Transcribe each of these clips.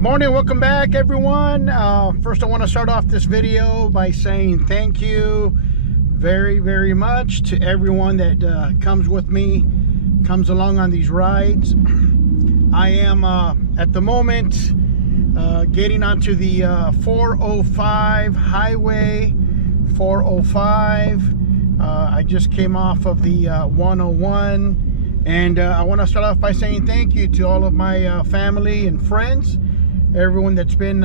Morning, welcome back everyone. First I want to start off this video by saying thank you very much to everyone that comes with me, comes along on these rides. I am at the moment getting onto the 405 highway 405. I just came off of the 101, and I want to start off by saying thank you to all of my family and friends, everyone that's been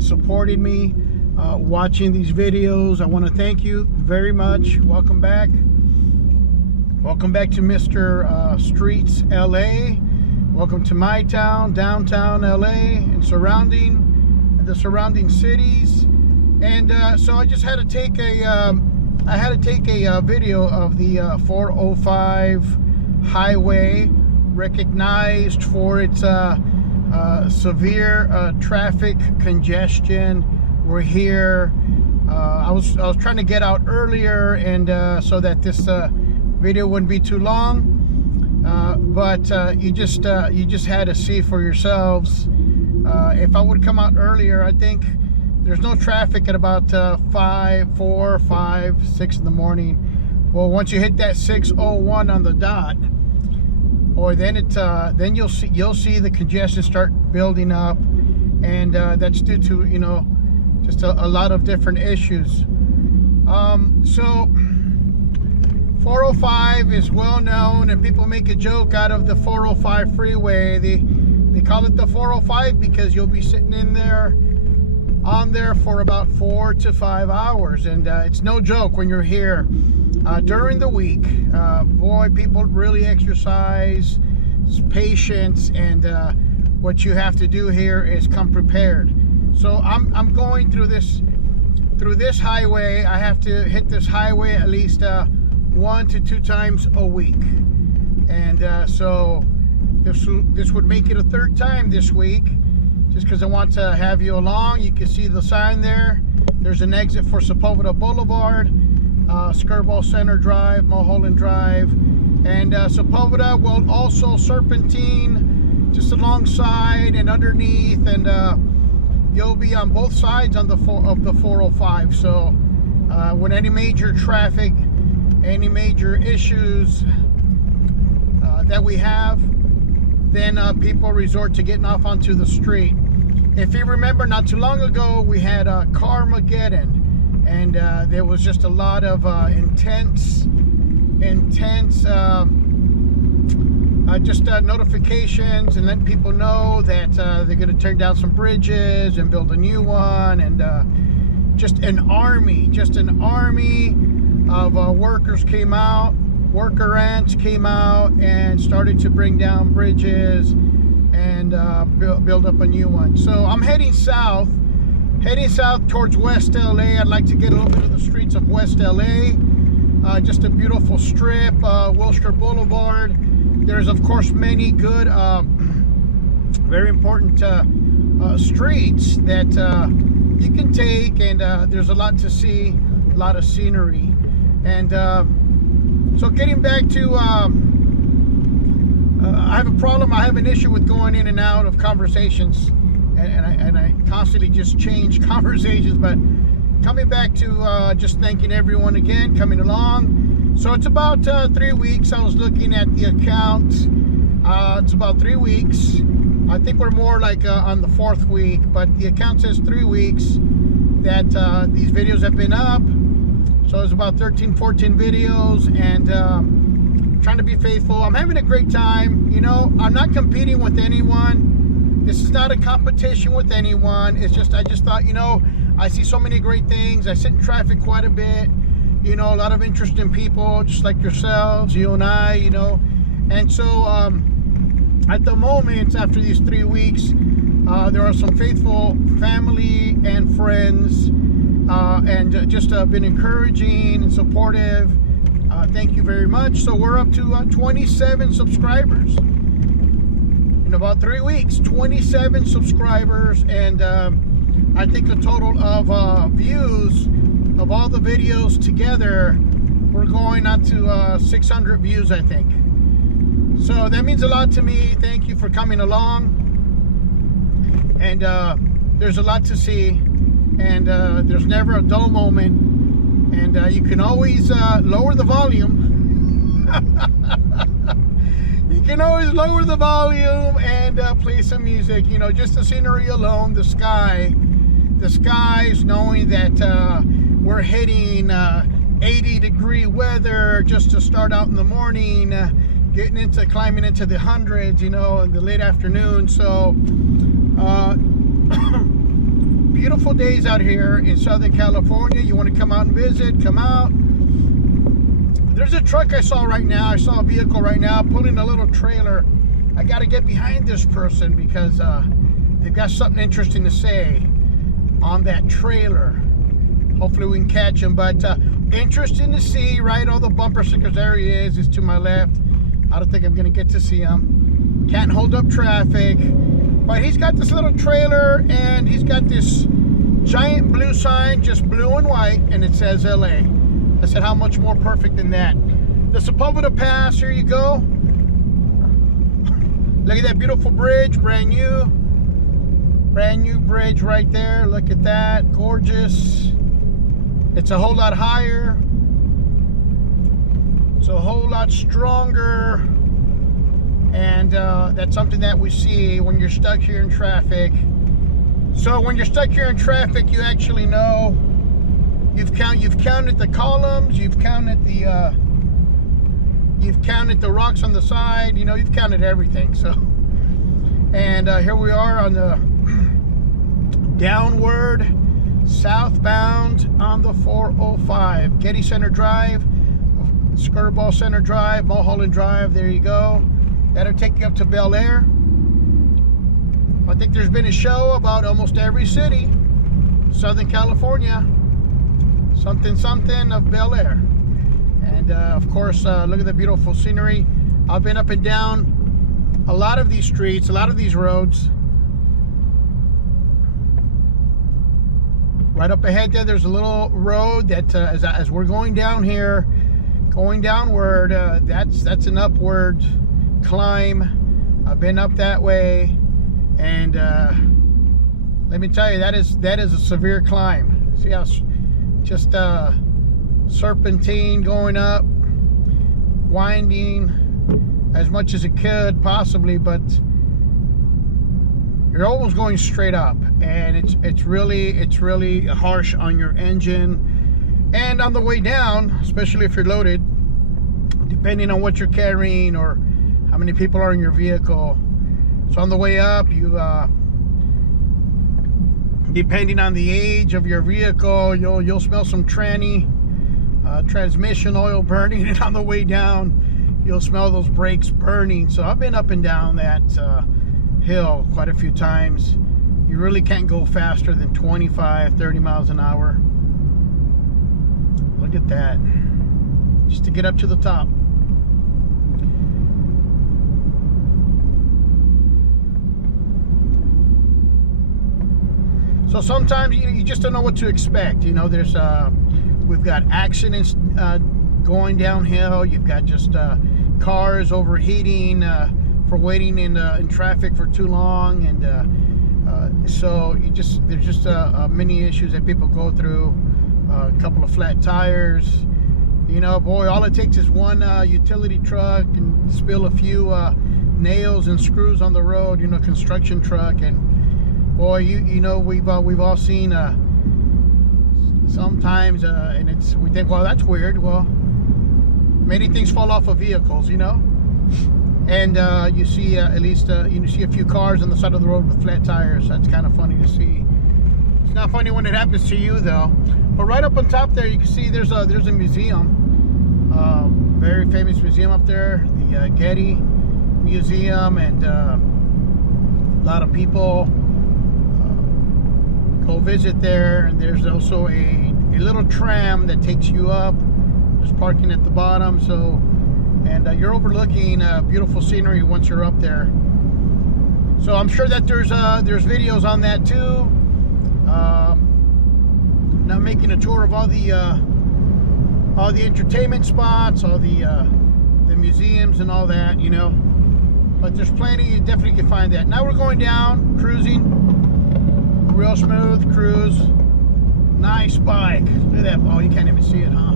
supporting me, watching these videos. I want to thank you very much. Welcome back to Mr. Streets LA. Welcome to my town, downtown LA, and the surrounding cities. And so I just had to take a video of the 405 highway, recognized for its severe traffic congestion. We're here. I was trying to get out earlier, and so that this video wouldn't be too long. But you just had to see for yourselves. If I would come out earlier, I think there's no traffic at about 4, 5, 6 in the morning. Well, once you hit that 6:01 on the dot, or then you'll see the congestion start building up, and that's due to just a lot of different issues. So 405 is well known, and people make a joke out of the 405 freeway. They call it the 405 because you'll be sitting on there for about 4 to 5 hours, and it's no joke when you're here during the week. Boy, people really exercise patience, and what you have to do here is come prepared. So I'm going through this highway. I have to hit this highway at least 1 to 2 times a week, and so this would make it a third time this week, just because I want to have you along. You can see the sign there. There's an exit for Sepulveda Boulevard, Skirball Center Drive, Mulholland Drive, and Sepulveda will also serpentine just alongside and underneath, and you'll be on both sides of the 405. So when any major traffic, any major issues that we have, then people resort to getting off onto the street. If you remember, not too long ago, we had Carmageddon, and there was just a lot of intense notifications, and letting people know that they're going to tear down some bridges and build a new one, and just an army of workers came out. Worker ants came out and started to bring down bridges and build up a new one. So I'm heading south towards West LA. I'd like to get a little bit of the streets of West LA. Just a beautiful strip, Wilshire Boulevard. There's of course many good, very important streets that you can take, and there's a lot to see, a lot of scenery. And so getting back to, I have a problem. I have an issue with going in and out of conversations, and I constantly just change conversations. But coming back to just thanking everyone again, coming along. So it's about 3 weeks. I was looking at the account. It's about 3 weeks. I think we're more like on the 4th week, but the account says 3 weeks that these videos have been up. So it's about 13, 14 videos, and trying to be faithful. I'm having a great time. I'm not competing with anyone. This is not a competition with anyone. It's just, I just thought, I see so many great things. I sit in traffic quite a bit. A lot of interesting people, just like yourselves, you and I, And so at the moment, after these 3 weeks, there are some faithful family and friends, and just been encouraging and supportive. Thank you very much. So we're up to 27 subscribers in about 3 weeks. 27 subscribers, and I think the total of views of all the videos together, we're going up to 600 views, I think. So that means a lot to me. Thank you for coming along. And there's a lot to see, and there's never a dull moment, and you can always lower the volume. You can always lower the volume and play some music, you know, just the scenery alone, the skies, knowing that we're hitting 80-degree weather just to start out in the morning, climbing into the hundreds, you know, in the late afternoon. So beautiful days out here in Southern California. You want to come out and visit, come out. There's a truck I saw right now. I saw a vehicle right now pulling a little trailer. I got to get behind this person because they've got something interesting to say on that trailer. Hopefully we can catch him. But interesting to see, right? All the bumper stickers. There he is to my left. I don't think I'm going to get to see him. Can't hold up traffic. But he's got this little trailer, and he's got this giant blue sign, just blue and white, and it says LA. I said, how much more perfect than that? The Sepulveda Pass, here you go. Look at that beautiful bridge, brand new bridge right there. Look at that, gorgeous. It's a whole lot higher. It's a whole lot stronger. And that's something that we see when you're stuck here in traffic. So when you're stuck here in traffic, you actually know you've counted the columns, you've counted the rocks on the side, you know, you've counted everything. So, and here we are on the downward southbound on the 405, Getty Center Drive, Skirball Center Drive, Mulholland Drive. There you go. That'll take you up to Bel Air. I think there's been a show about almost every city, Southern California, something of Bel Air. And of course, look at the beautiful scenery. I've been up and down a lot of these streets, a lot of these roads. Right up ahead there's a little road that as we're going down here, going downward, that's an upward climb. I've been up that way, and let me tell you, that is a severe climb. See how just serpentine going up, winding as much as it could possibly, but you're almost going straight up, and it's really harsh on your engine. And on the way down, especially if you're loaded, depending on what you're carrying or how many people are in your vehicle. So on the way up, you depending on the age of your vehicle, you'll smell some tranny, transmission oil burning, and on the way down, you'll smell those brakes burning. So I've been up and down that hill quite a few times. You really can't go faster than 25, 30 miles an hour. Look at that, just to get up to the top. So sometimes you just don't know what to expect. You know, we've got accidents going downhill. You've got just cars overheating for waiting in traffic for too long, and so there's just many issues that people go through. A couple of flat tires. You know, boy, all it takes is one utility truck and spill a few nails and screws on the road. You know, construction truck, and boy, you know, we've all seen sometimes, and we think, well, that's weird. Well, many things fall off of vehicles, you know, and you see at least you see a few cars on the side of the road with flat tires. That's kind of funny to see. It's not funny when it happens to you, though. But right up on top there, you can see there's a museum, very famous museum up there, the Getty Museum, and a lot of people go visit there. And there's also a little tram that takes you up. There's parking at the bottom, so, and you're overlooking beautiful scenery once you're up there. So I'm sure that there's videos on that too. Now making a tour of all the entertainment spots, all the museums and all that, you know. But there's plenty. You definitely can find that. Now we're going down, cruising. real smooth cruise. Nice bike. Look at that. Oh, you can't even see it, huh?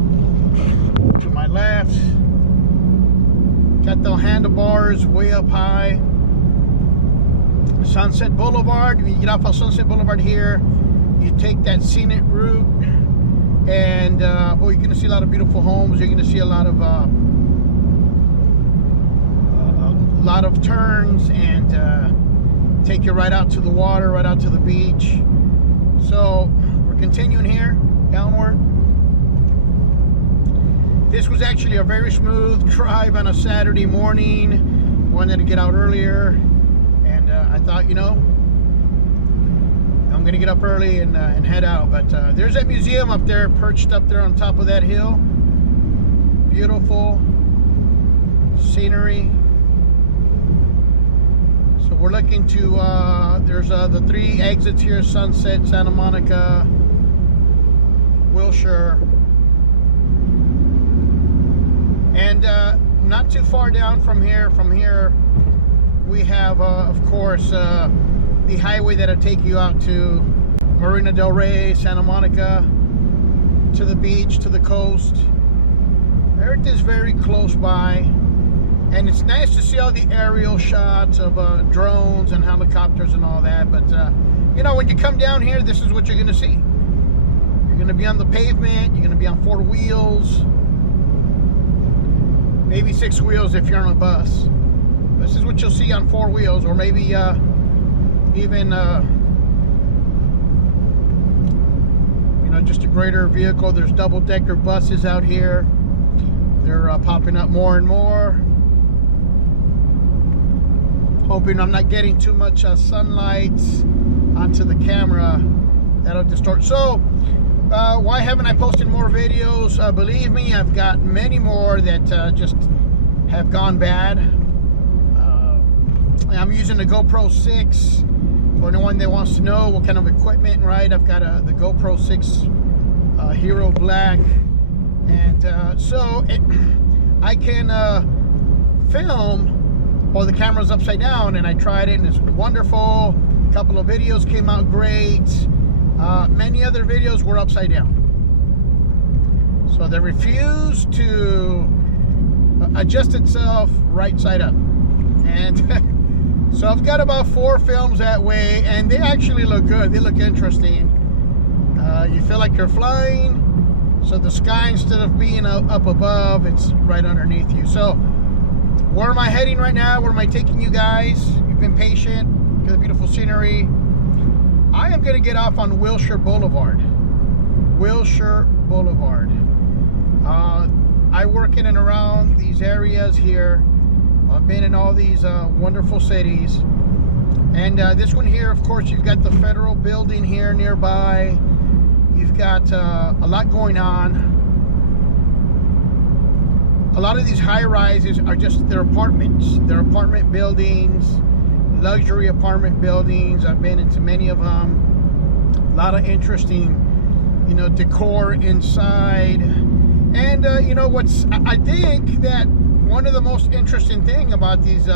To my left. Got the handlebars way up high. Sunset Boulevard. You get off of Sunset Boulevard here. You take that scenic route. And, you're going to see a lot of beautiful homes. You're going to see a lot of turns and take you right out to the water, right out to the beach. So we're continuing here downward. This was actually a very smooth drive on a Saturday morning. Wanted to get out earlier, and I thought, you know, I'm gonna get up early and head out. But there's that museum up there, perched up there on top of that hill. Beautiful scenery. So we're looking to, there's the 3 exits here: Sunset, Santa Monica, Wilshire. And not too far down from here, we have, of course, the highway that'll take you out to Marina del Rey, Santa Monica, to the beach, to the coast. Everything's very close by. And it's nice to see all the aerial shots of drones and helicopters and all that. But, you know, when you come down here, this is what you're going to see. You're going to be on the pavement. You're going to be on 4 wheels. Maybe 6 wheels if you're on a bus. This is what you'll see on 4 wheels. Or maybe even, you know, just a greater vehicle. There's double-decker buses out here. They're popping up more and more. Hoping I'm not getting too much sunlight onto the camera. That'll distort. So, why haven't I posted more videos? Believe me, I've got many more that just have gone bad. I'm using the GoPro 6. For anyone that wants to know what kind of equipment, right? I've got the GoPro 6 Hero Black. And so I can film while the camera's upside down, and I tried it and it's wonderful. A couple of videos came out great. Many other videos were upside down. So they refused to adjust itself right side up. And so I've got about 4 films that way, and they actually look good. They look interesting. You feel like you're flying. So the sky, instead of being up above, it's right underneath you. So where am I heading right now? Where am I taking you guys? You've been patient. Look at the beautiful scenery. I am going to get off on Wilshire Boulevard. Wilshire Boulevard. I work in and around these areas here. I've been in all these wonderful cities. And this one here, of course, you've got the federal building here nearby. You've got a lot going on. A lot of these high-rises are just their apartments. They're apartment buildings, luxury apartment buildings. I've been into many of them. A lot of interesting, you know, decor inside. And, you know, I think that one of the most interesting thing about these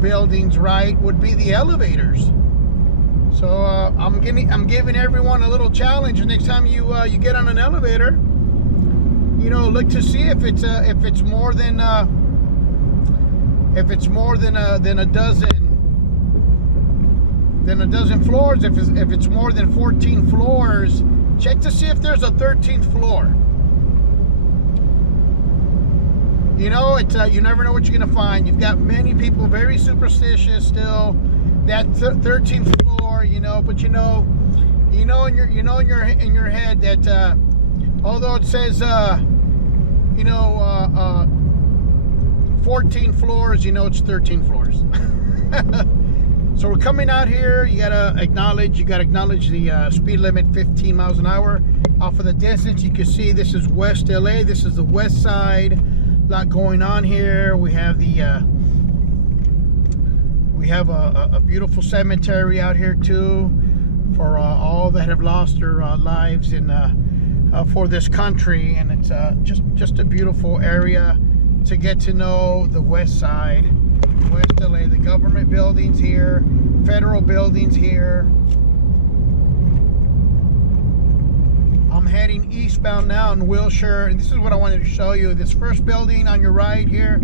buildings, right, would be the elevators. So I'm giving everyone a little challenge. Next time you get on an elevator, you know, look to see if it's more than a dozen floors. If it's more than 14 floors, check to see if there's a 13th floor. You know, you never know what you're gonna find. You've got many people very superstitious still. That 13th floor, you know, but you know in your head that although it says 14 floors, you know it's 13 floors. So we're coming out here. You gotta acknowledge the speed limit, 15 miles an hour. Off of the distance, you can see this is West LA. This is the west side. A lot going on here. We have a beautiful cemetery out here too, for all that have lost their lives for this country. And it's just a beautiful area to get to know the west side, West LA. The government buildings here, federal buildings here. heading eastbound now in Wilshire, and this is what I wanted to show you. This first building on your right here,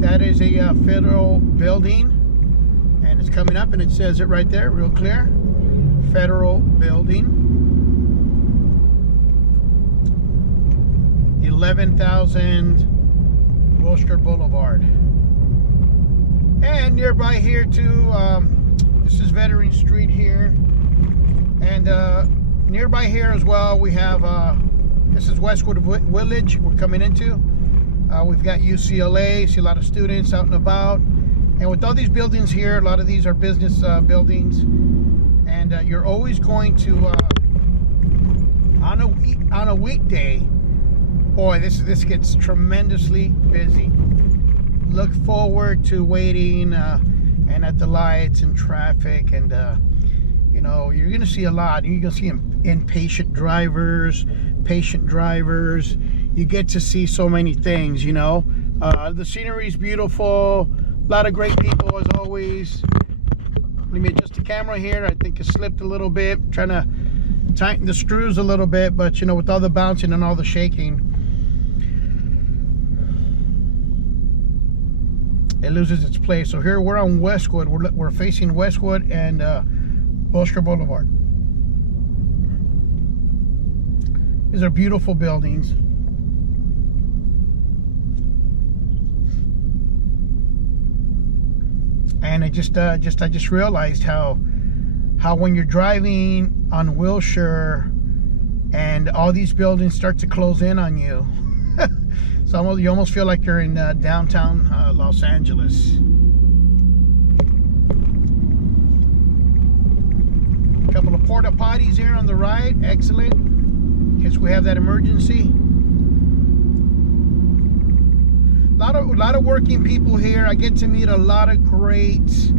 that is a federal building, and it's coming up and it says it right there real clear, federal building, 11,000 Wilshire Boulevard. And nearby here too, this is Veteran Street here, and nearby here as well we have this is Westwood Village we're coming into. We've got UCLA, see a lot of students out and about, and with all these buildings here, a lot of these are business buildings, and you're always going to on a weekday, boy, this gets tremendously busy. Look forward to waiting and at the lights and traffic, and you know, you're gonna see a lot. You're gonna see impatient drivers, patient drivers. You get to see so many things, you know. The scenery is beautiful, a lot of great people as always. Let me adjust the camera here. I think it slipped a little bit, trying to tighten the screws a little bit, but you know, with all the bouncing and all the shaking, it loses its place. So here we're on Westwood. We're facing Westwood and Wilshire Boulevard. These are beautiful buildings. And I just realized how when you're driving on Wilshire and all these buildings start to close in on you, so you almost feel like you're in downtown Los Angeles. A couple of porta potties here on the right, excellent, in case we have that emergency. A lot of working people here. I get to meet a lot of great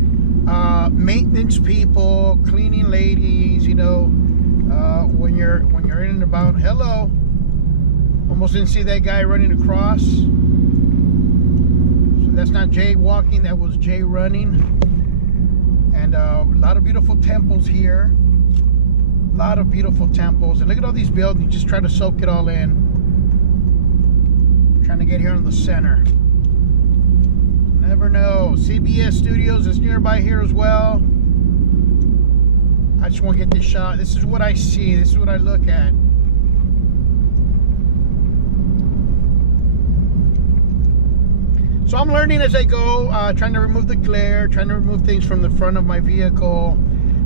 maintenance people, cleaning ladies. You know, when you're in and about. Hello. Almost didn't see that guy running across. So that's not Jay walking, that was Jay running. And a lot of beautiful temples here. A lot of beautiful temples. And look at all these buildings. Just try to soak it all in. I'm trying to get here in the center. Never know. CBS Studios is nearby here as well. I just want to get this shot. This is what I see. This is what I look at. So I'm learning as I go, trying to remove the glare, trying to remove things from the front of my vehicle,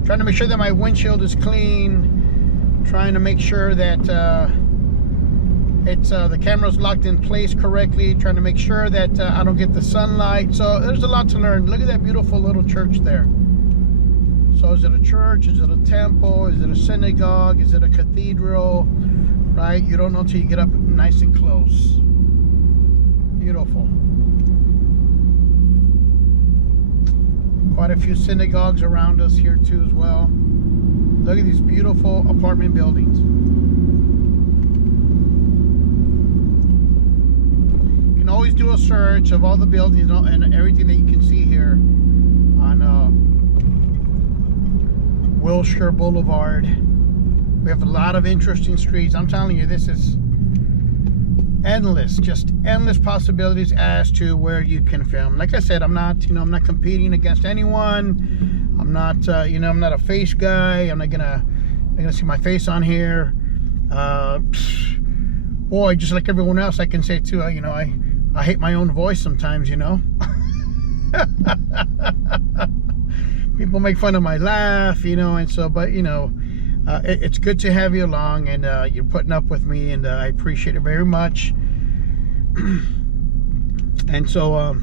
trying to make sure that my windshield is clean, trying to make sure that the camera's locked in place correctly, trying to make sure that I don't get the sunlight. So there's a lot to learn. Look at that beautiful little church there. So is it a church? Is it a temple? Is it a synagogue? Is it a cathedral? Right? You don't know until you get up nice and close. Beautiful. Quite a few synagogues around us here too as well. Look at these beautiful apartment buildings. You can always do a search of all the buildings and everything that you can see here on Wilshire Boulevard. We have a lot of interesting streets. I'm telling you, this is endless, just endless possibilities as to where you can film. Like I said, I'm not competing against anyone. I'm not, I'm not a face guy. I'm not gonna see my face on here. Boy, just like everyone else, I can say too. I hate my own voice sometimes. People make fun of my laugh, and so, but it's good to have you along, and you're putting up with me, and I appreciate it very much. And so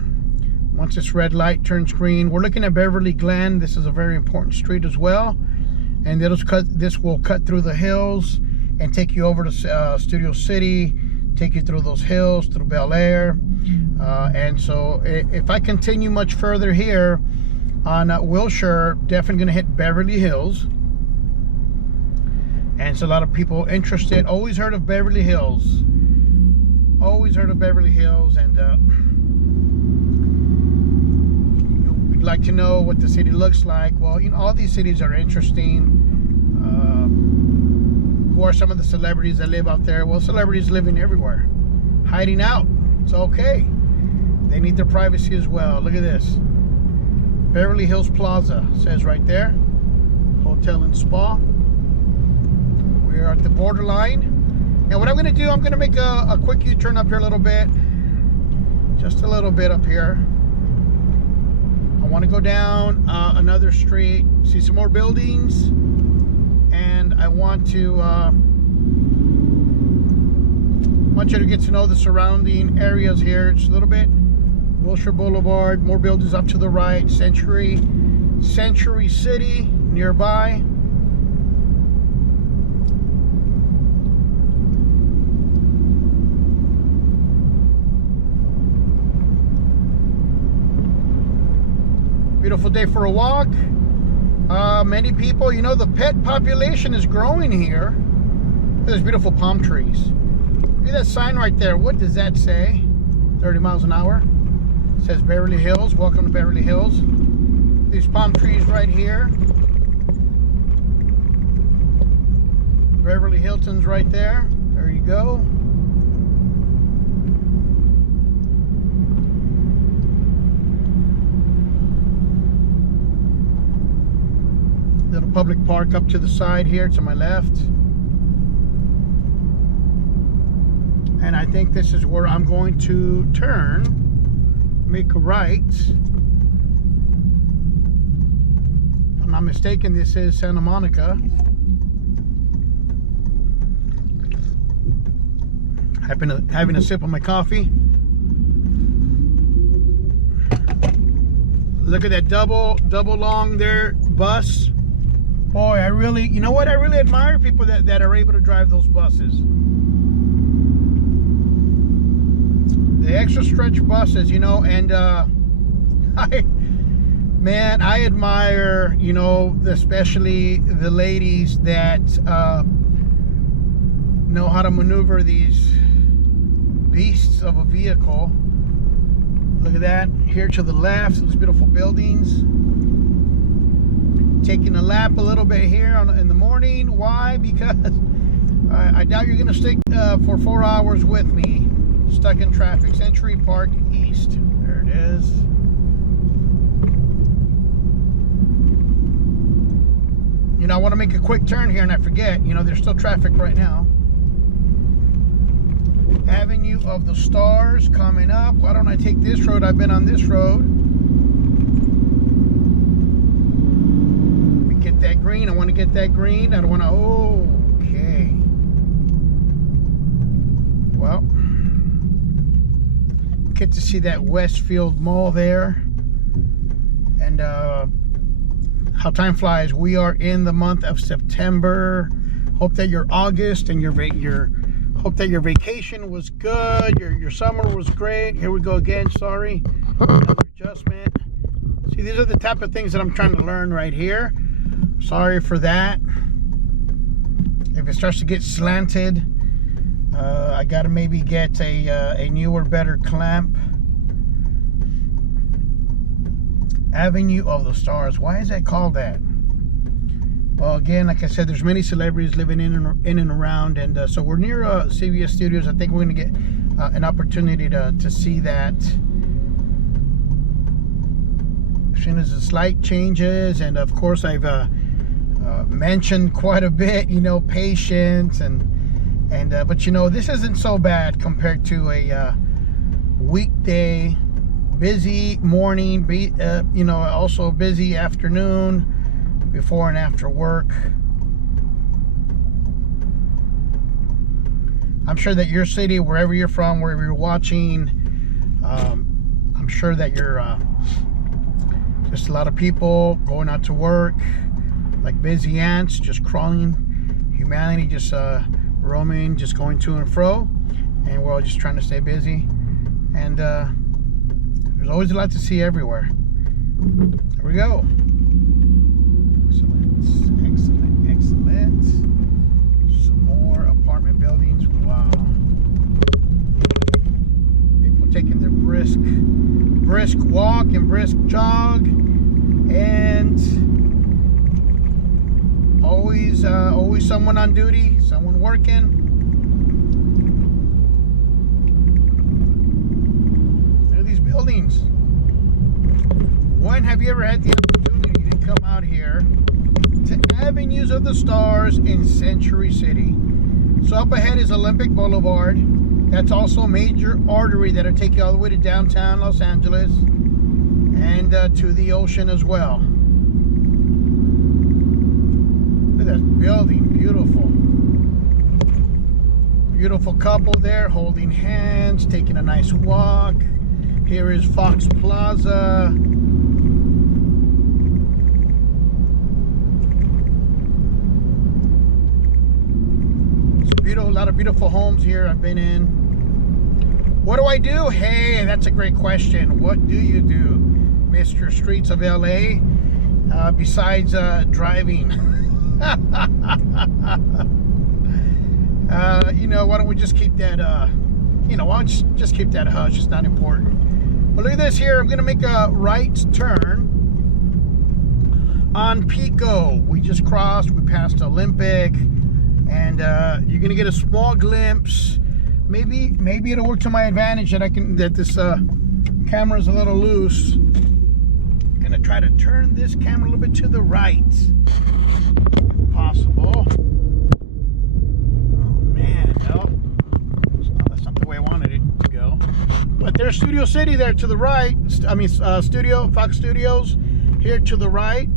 once this red light turns green, we're looking at Beverly Glen. This is a very important street as well, and this will cut through the hills and take you over to Studio City, take you through those hills, through Bel Air. And so if I continue much further here on Wilshire, definitely gonna hit Beverly Hills. And so a lot of people interested, always heard of Beverly Hills. Always heard of Beverly Hills, and we'd like to know what the city looks like. Well, all these cities are interesting. who are some of the celebrities that live out there? Well, celebrities living everywhere, hiding out. It's okay. They need their privacy as well. Look at this. Beverly Hills Plaza says right there. Hotel and Spa. We are at the borderline. And what I'm going to do, I'm going to make a quick U-turn up here a little bit. Just a little bit up here. I want to go down another street, see some more buildings. And I want you to get to know the surrounding areas here just a little bit. Wilshire Boulevard, more buildings up to the right. Century City nearby. Beautiful day for a walk. Many people, you know, the pet population is growing here. There's beautiful palm trees. Look at that sign right there. What does that say? 30 miles an hour. It says Beverly Hills. Welcome to Beverly Hills. These palm trees right here. Beverly Hilton's right there. There you go. Little public park up to the side here to my left. And I think this is where I'm going to turn, make a right. If I'm not mistaken, this is Santa Monica. Having a sip of my coffee. Look at that double long there bus. Boy, you know what? I really admire people that are able to drive those buses. The extra stretch buses, you know, and I admire, you know, especially the ladies that know how to maneuver these beasts of a vehicle. Look at that. Here to the left, those beautiful buildings. Taking a lap a little bit here in the morning. Why? Because I doubt you're going to stick for 4 hours with me. Stuck in traffic. Century Park East. There it is. You know, I want to make a quick turn here and I forget. You know, there's still traffic right now. Avenue of the Stars coming up. Why don't I take this road? I've been on this road. Let me get that green. I want to get that green. I don't want to. Okay. Well, get to see that Westfield Mall there. And how time flies. We are in the month of September. Hope that your August and hope that your vacation was good. Your summer was great. Here we go again. Sorry. Another adjustment. See, these are the type of things that I'm trying to learn right here. Sorry for that. If it starts to get slanted, I gotta maybe get a newer, better clamp. Avenue of the Stars. Why is that called that? Well, again, like I said, there's many celebrities living in and around, and so we're near CBS Studios. I think we're going to get an opportunity to see that as soon as the light changes. And of course, I've mentioned quite a bit, you know, patience but you know, this isn't so bad compared to a weekday busy morning, you know, also a busy afternoon. Before and after work. I'm sure that your city, wherever you're from, wherever you're watching, I'm sure that you're just a lot of people going out to work like busy ants, just crawling. Humanity just roaming, just going to and fro, and we're all just trying to stay busy. And there's always a lot to see everywhere. Here we go. Excellent. Some more apartment buildings. Wow. People taking their brisk walk and brisk jog, and always always someone on duty, someone working. Look at these buildings. When have you ever had the opportunity to come out here to Avenues of the Stars in Century City? So up ahead is Olympic Boulevard. That's also a major artery that'll take you all the way to downtown Los Angeles and to the ocean as well. Look at that building, beautiful. Beautiful couple there holding hands, taking a nice walk. Here is Fox Plaza. A lot of beautiful homes here I've been in. What do I do? Hey, that's a great question. What do you do, Mr. Streets of LA, besides driving? You know, why don't we just keep that, you know, why don't just keep that hush? It's not important. But look at this here. I'm going to make a right turn on Pico. We just crossed. We passed Olympic. And you're gonna get a small glimpse. Maybe it'll work to my advantage that this camera is a little loose. I'm gonna try to turn this camera a little bit to the right, if possible. Oh man, no, that's not the way I wanted it to go. But there's Studio City there to the right. I mean, Fox Studios here to the right.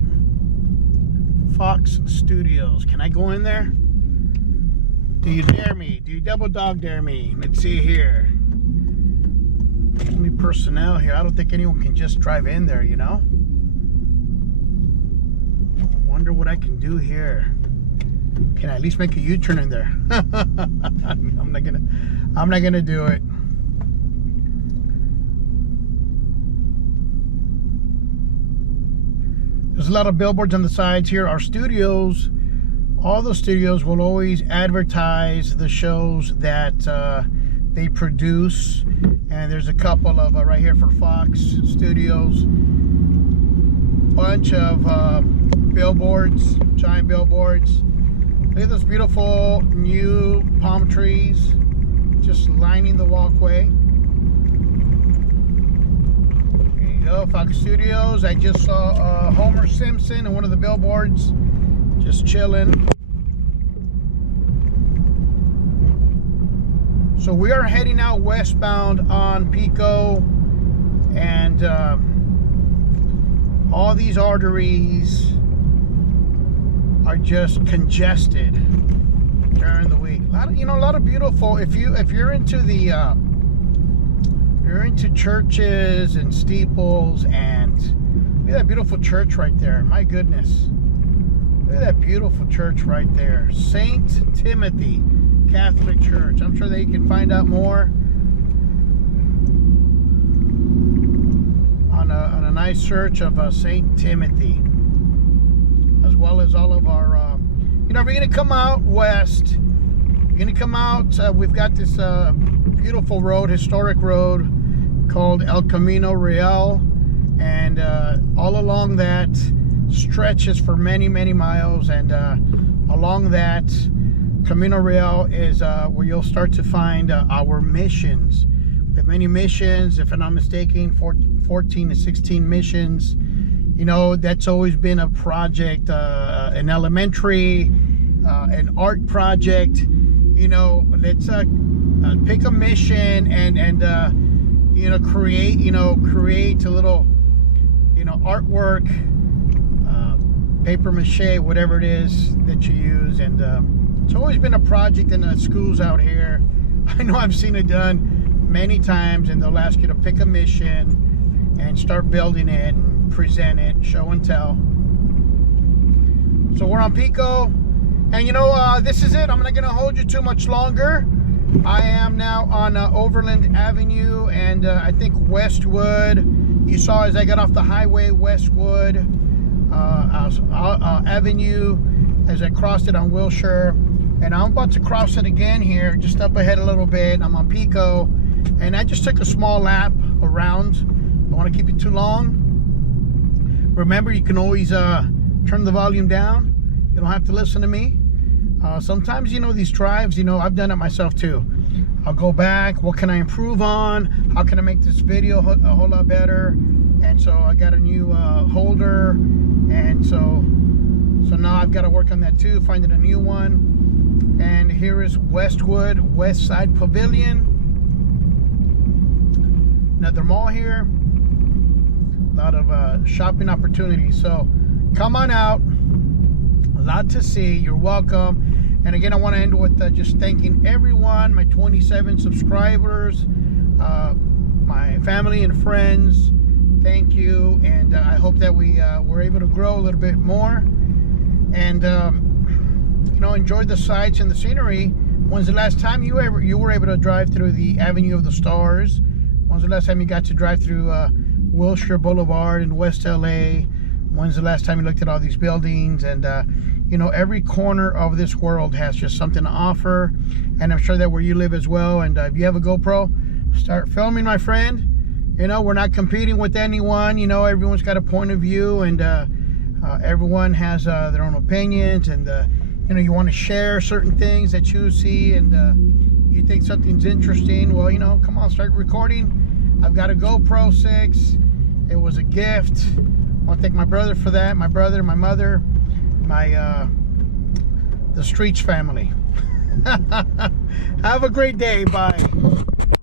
Fox Studios. Can I go in there? Do you dare me? Do you double dog dare me? Let's see here. Only personnel here. I don't think anyone can just drive in there, you know? I wonder what I can do here. Can I at least make a U-turn in there? I'm not gonna do it. There's a lot of billboards on the sides here. Our studios, all the studios will always advertise the shows that they produce, and there's a couple of right here for Fox Studios, bunch of billboards, giant billboards. Look at those beautiful new palm trees just lining the walkway. There you go, Fox Studios. I just saw Homer Simpson in one of the billboards, just chilling. So we are heading out westbound on Pico, and all these arteries are just congested during the week. A lot of beautiful. If you're into the you're into churches and steeples, and look at that beautiful church right there. My goodness. Look at that beautiful church right there. St. Timothy Catholic Church. I'm sure that you can find out more on a nice search of St. Timothy, as well as all of our, you know, if you're going to come out west, you're going to come out, we've got this beautiful road, historic road called El Camino Real, and all along that stretches for many, many miles, and along that Camino Real is where you'll start to find our missions. We have many missions, if I'm not mistaken, 14 to 16 missions. You know, that's always been a project, an elementary, an art project. You know, let's pick a mission and you know, create a little, you know, artwork, paper mache, whatever it is that you use, and it's always been a project in the schools out here. I know I've seen it done many times, and they'll ask you to pick a mission and start building it and present it, show and tell. So we're on Pico, and you know, this is it. I'm not going to hold you too much longer. I am now on Overland Avenue, and I think Westwood. You saw as I got off the highway, Westwood Avenue, as I crossed it on Wilshire. And I'm about to cross it again here, just up ahead a little bit. I'm on Pico, and I just took a small lap around. Don't want to keep it too long. Remember, you can always turn the volume down You don't have to listen to me. Sometimes, these drives, I've done it myself too. I'll go back. What can I improve on? How can I make this video a whole lot better? And so I got a new holder, and so now I've got to work on that too, finding a new one. And here is Westwood West Side Pavilion. Another mall here. A lot of shopping opportunities. So come on out. A lot to see. You're welcome. And again, I want to end with just thanking everyone, my 27 subscribers, my family and friends. Thank you. And I hope that we were able to grow a little bit more. And enjoy the sights and the scenery. When's the last time you were able to drive through the Avenue of the Stars? When's the last time you got to drive through Wilshire Boulevard in West LA? When's the last time you looked at all these buildings? And every corner of this world has just something to offer, and I'm sure that where you live as well. And if you have a GoPro, start filming, my friend. We're not competing with anyone. Everyone's got a point of view, and everyone has their own opinions, and you want to share certain things that you see, and you think something's interesting. Well, come on, start recording. I've got a GoPro 6. It was a gift. I want to thank my brother for that. My brother, my mother, the Streets family. Have a great day. Bye.